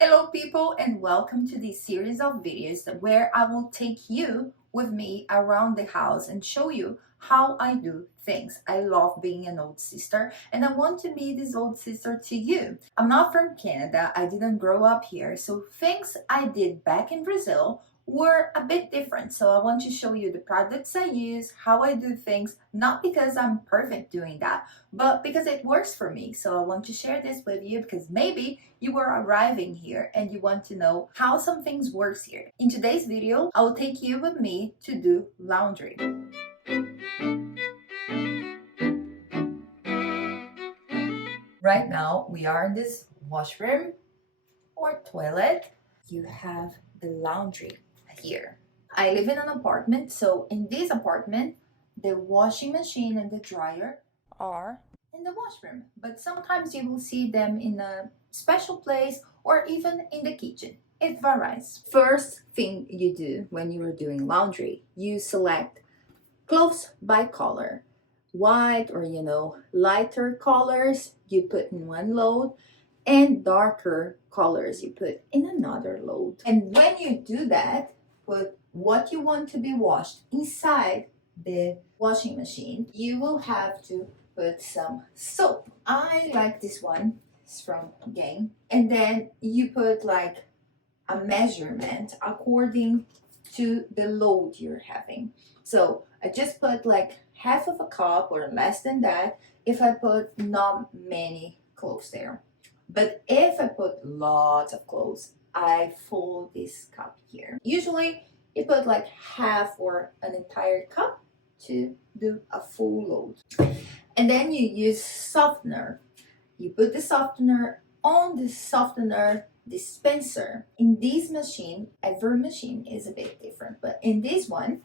Hello people and welcome to this series of videos where I will take you with me around the house and show you how I do things. I love being an old sister and I want to be this old sister to you. I'm not from Canada, I didn't grow up here, so things I did back in Brazil were a bit different. So I want to show you the products I use, how I do things, not because I'm perfect doing that, but because it works for me. So I want to share this with you because maybe you are arriving here and you want to know how some things works here. In today's video, I will take you with me to do laundry. Right now, we are in this washroom or toilet. You have the laundry here. I live in an apartment, so in this apartment, the washing machine and the dryer are in the washroom, but sometimes you will see them in a special place or even in the kitchen. It varies. First thing you do when you are doing laundry, you select clothes by color. White or lighter colors you put in one load, and darker colors you put in another load. And when you do that, put what you want to be washed inside the washing machine. You will have to put some soap. I like this one. It's from Game. And then you put like a measurement according to the load you're having. So I just put like half of a cup or less than that if I put not many clothes there. But if I put lots of clothes, I fold this cup here. Usually you put like half or an entire cup to do a full load. And then you use softener. You put the softener on the softener dispenser. In this machine, every machine is a bit different, but in this one,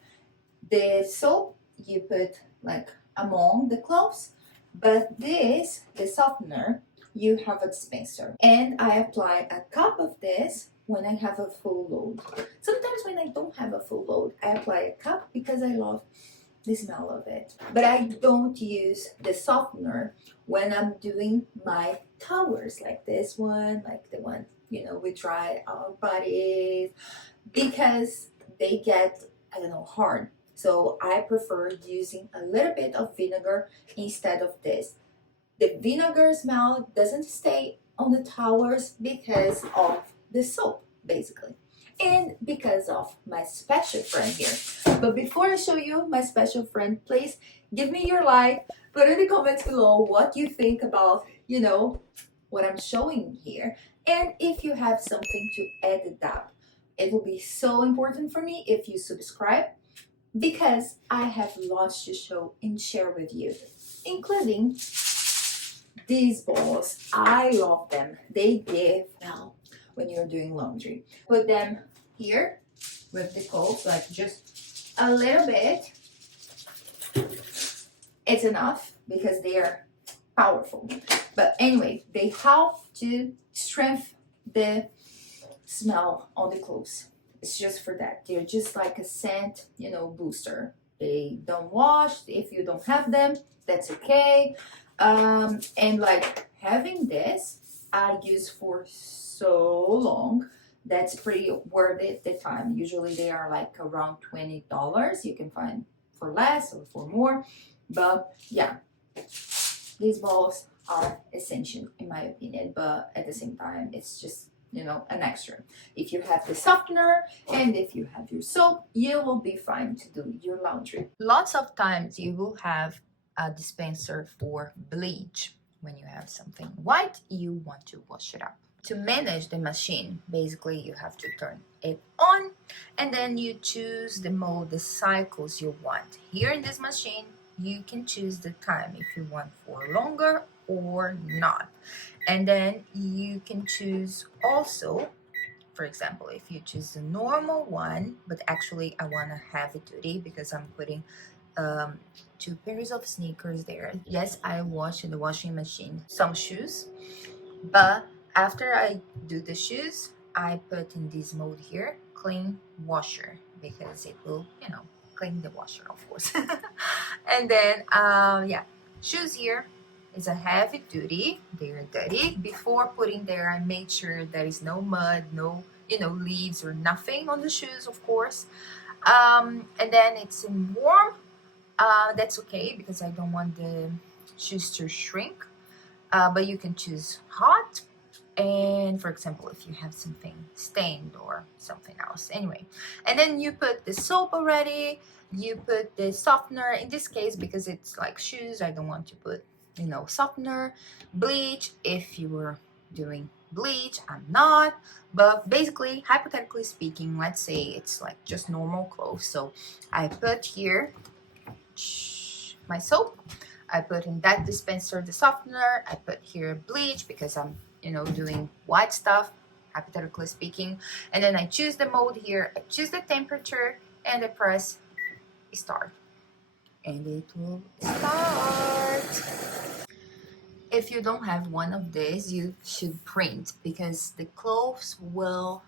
the soap you put like among the clothes, but this, the softener, you have a dispenser. And I apply a cup of this when I have a full load. Sometimes when I don't have a full load, I apply a cup because I love the smell of it. But I don't use the softener when I'm doing my towels like this one, like the one, we dry our bodies, because they get, hard. So I prefer using a little bit of vinegar instead of this. The vinegar smell doesn't stay on the towels because of the soap, basically. And because of my special friend here. But before I show you my special friend, please give me your like, put in the comments below what you think about, what I'm showing here. And if you have something to edit up, it will be so important for me if you subscribe, because I have lots to show and share with you, including these balls. I love them. They give now when you're doing laundry. Put them here with the clothes, like just a little bit. It's enough because they are powerful. But anyway, they help to strengthen the smell on the clothes. It's just for that. They're just like a scent, booster. They don't wash. If you don't have them, that's okay. And like having this, I use for so long. That's pretty worth it the time. Usually they are like around $20. You can find for less or for more. But yeah, these balls are essential in my opinion. But at the same time, it's just an extra. If you have the softener and if you have your soap, you will be fine to do your laundry. Lots of times you will have a dispenser for bleach. When you have something white, you want to wash it up. To manage the machine, basically you have to turn it on and then you choose the mode, the cycles you want. Here in this machine, you can choose the time if you want for longer or not. And then you can choose also, for example, if you choose the normal one, but actually I want a heavy duty because I'm putting 2 pairs of sneakers there. Yes, I wash in the washing machine some shoes, but after I do the shoes, I put in this mode here, clean washer, because it will, clean the washer, of course. And then, yeah, shoes here, is a heavy duty. They're dirty. Before putting there, I made sure there is no mud, no, leaves or nothing on the shoes, of course. And then it's in warm. That's okay because I don't want the shoes to shrink. But you can choose hot, and for example, if you have something stained or something else, anyway. And then you put the soap already, you put the softener. In this case, because it's like shoes, I don't want to put softener. Bleach, if you were doing bleach, I'm not. But basically, hypothetically speaking, let's say it's like just normal clothes. So I put here my soap, I put in that dispenser the softener, I put here bleach because I'm doing white stuff, hypothetically speaking. And then I choose the mode here, I choose the temperature, and I press start, and it will start. If you don't have one of these, you should print because the clothes will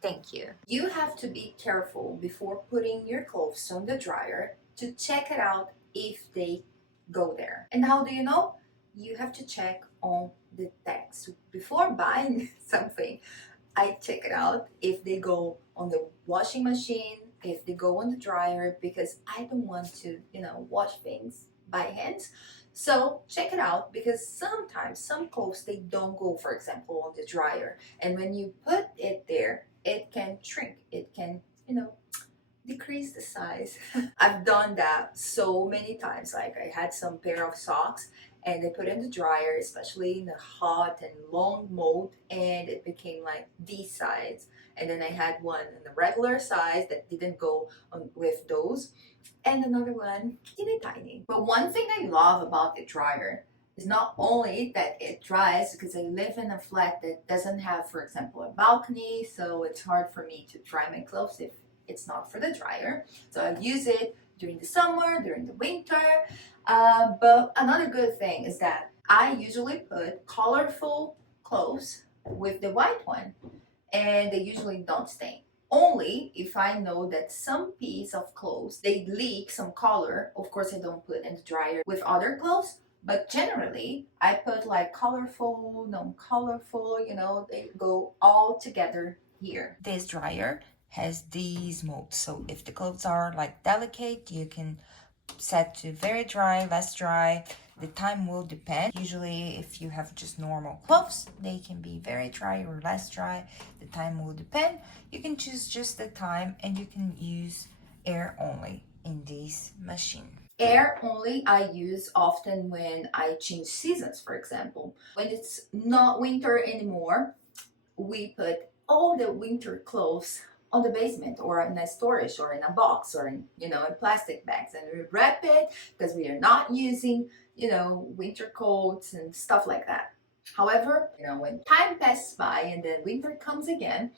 thank you. You have to be careful before putting your clothes on the dryer to check it out if they go there. And how do you know? You have to check on the text. Before buying something, I check it out if they go on the washing machine, if they go on the dryer, because I don't want to, wash things by hands. So check it out, because sometimes some clothes, they don't go, for example, on the dryer. And when you put it there, it can shrink. It can, decrease the size. I've done that so many times. Like I had some pair of socks and they put in the dryer, especially in the hot and long mode, and it became like this size. And then I had one in the regular size that didn't go on with those, and another one teeny tiny. But one thing I love about the dryer is not only that it dries, because I live in a flat that doesn't have, for example, a balcony, so it's hard for me to dry my clothes if it's not for the dryer. So I use it during the summer, during the winter. But another good thing is that I usually put colorful clothes with the white one, and they usually don't stain. Only if I know that some piece of clothes, they leak some color. Of course, I don't put in the dryer with other clothes, but generally I put like colorful, non-colorful, they go all together here. This dryer has these modes, so if the clothes are like delicate, you can set to very dry, less dry. The time will depend. Usually if you have just normal clothes, they can be very dry or less dry. The time will depend. You can choose just the time, and you can use air only in this machine. Air only I use often when I change seasons, for example. When it's not winter anymore, we put all the winter clothes on the basement or in a storage or in a box or in plastic bags, and we wrap it because we are not using winter coats and stuff like that. However, when time passes by and then winter comes again,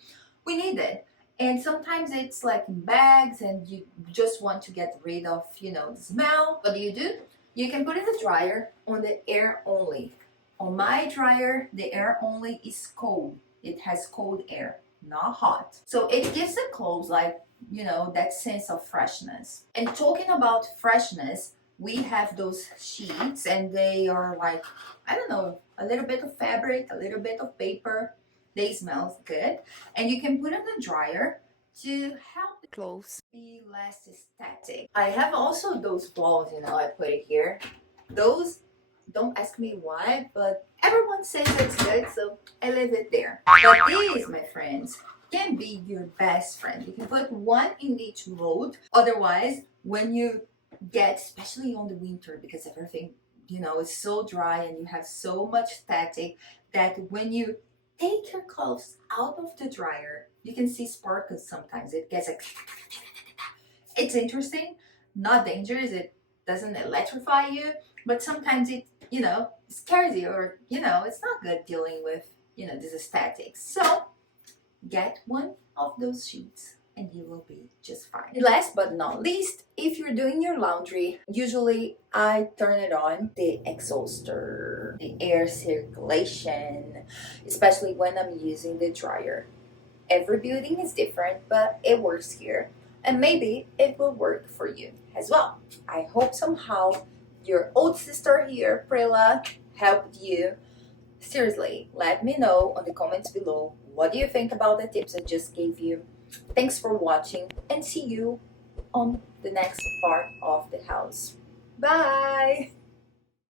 we need it. And sometimes it's like in bags and you just want to get rid of the smell. What do? You can put it in the dryer on the air only. On my dryer, the air only is cold. It has cold air, not hot. So it gives the clothes like, that sense of freshness. And talking about freshness, we have those sheets, and they are like, I don't know, a little bit of fabric, a little bit of paper. They smell good. And you can put in the dryer to help the clothes be less static. I have also those balls, I put it here. Those, don't ask me why, but everyone says it's good, so I leave it there. But these, my friends, can be your best friend. You can put one in each mode. Otherwise, when you get, especially on the winter, because everything, is so dry and you have so much static, that when you take your clothes out of the dryer, you can see sparkles sometimes. It gets like, it's interesting, not dangerous. It doesn't electrify you, but sometimes it, scares you, or, it's not good dealing with, this statics. So get one of those sheets and you will be just fine. Last but not least, if you're doing your laundry, usually I turn it on, the exhauster, the air circulation, especially when I'm using the dryer. Every building is different, but it works here, and maybe it will work for you as well. I hope somehow your old sister here, Prila, helped you. Seriously, let me know on the comments below what do you think about the tips I just gave you. Thanks for watching and see you on the next part of the house. Bye!